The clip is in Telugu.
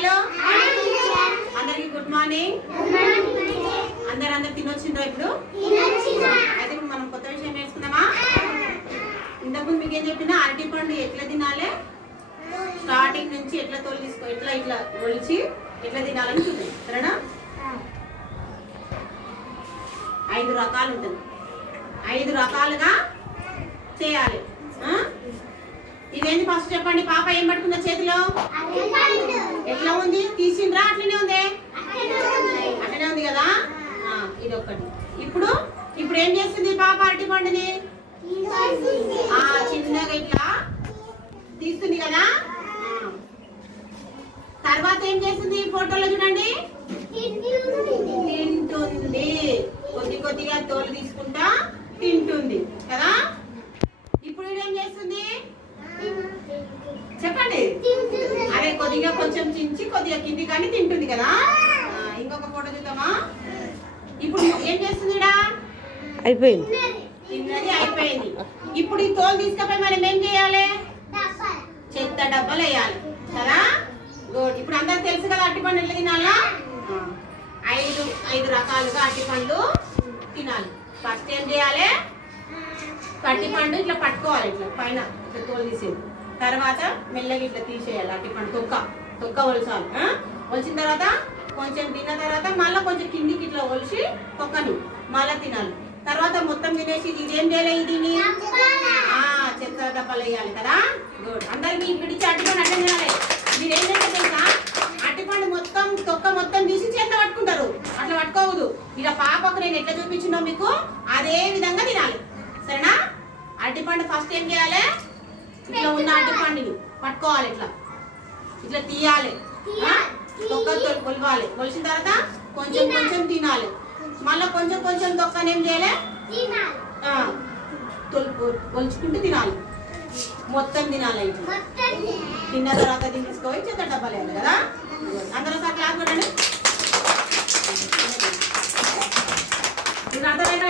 పిల్లలు అందరికి గుడ్ మార్నింగ్ అందరు అందరు తినొచ్చిండ్రో ఇప్పుడు? అయితే ఇప్పుడు మనం కొత్త విషయం నేర్చుకుందామా? ఇంతకుముందు మీకు ఏం చెప్పినా అరటి పండు ఎట్లా తినాలి? స్టార్టింగ్ నుంచి ఎట్లా తోలు తీసుకో ఎట్లా ఇట్లా ఒలిచి ఎట్లా తినాలని చూద్దాం సరేనా? ఐదు రకాలు ఉంటుంది ఐదు రకాలుగా చేయాలి. ఏంది ఫస్ట్ చెప్పండి? పాప ఏం పట్టుకుందా చేతిలో? ఎట్లా ఉంది? తీసిండ్రా? అట్లనే ఉంది? అట్లనే ఉంది కదా? ఇది ఒకటి ఇప్పుడు? ఇప్పుడు ఏం చేస్తుంది పాప అరటి పండుని? చిన్నగా ఇట్లా తీస్తుంది కదా? తర్వాత ఏం చేస్తుంది ఫోటోలో చూడండి? తింటుంది కొద్ది కొద్దిగా తోలు తీసుకుంటా తింటుంది కదా ఇప్పుడు ఏం చేస్తుంది చెప్పండి అరే కొద్దిగా కొంచెం చించి కొద్దిగా కింది కానీ తింటుంది కదా. ఇంకొక ఫోటో చూద్దామా? ఇప్పుడు ఏం చేస్తుంది ఈడ? అయిపోయింది. తిన్నది అయిపోయింది. ఇప్పుడు ఈ తోలు తీసుకపోయి మనం ఏం చేయాలి? చెత్త డబ్బాలు వేయాలి. కదా? గుడ్. ఇప్పుడు అందరికి తెలుసు కదా అరటిపండు ఎట్లా తినాలా? ఐదు ఐదు రకాలుగా అరటిపండు తినాలి. ఫస్ట్ ఏం చేయాలి? అరటిపండు ఇట్లా పట్టుకోవాలి ఇట్లా పైన ఇట్లా తోలు తీసేది. తర్వాత మెల్లగా ఇట్లా తీసేయాలి అరటిపండు తొక్క తొక్క ఒలసాలి ఒలిచిన తర్వాత కొంచెం తిన్న తర్వాత మళ్ళీ కొంచెం కిందికి ఇట్లా ఒలిసి తొక్కను మళ్ళీ తినాలి. తర్వాత మొత్తం తినేసి ఇది ఏం దీన్ని? చెత్త డబ్బాలు వేయాలి కదా? గుడ్ అందరికి పిడిచి అట్టిపండు అడ్డం చేయాలి మీరు ఏంటంటే తెలుసా? అట్టిపండు మొత్తం తొక్క మొత్తం తీసి చేత పట్టుకుంటారు. అట్లా పట్టుకోవద్దు. ఇలా పాపకు నేను ఎట్లా చూపించినో మీకు అదే విధంగా తినాలి. సరేనా? అరటిపండు ఫస్ట్ ఏం చేయాలి? ఇట్లా ఉన్న అరటిపండుని పట్టుకోవాలి ఇట్లా. ఇట్లా తీయాలి. తొక్కతో కొలవాలి. కొలిసిన తర్వాత కొంచెం కొంచెం తినాలి. మళ్ళీ కొంచెం కొంచెం తొక్కని ఏం చేయాలి? కొలుచుకుంటూ తినాలి. మొత్తం తినాలి తిన్న తర్వాత తీసుకోవచ్చు చెత్త డబ్బాలి కదా? అందరూ సార్ క్లాస్ పెట్టండి అర్థమైనా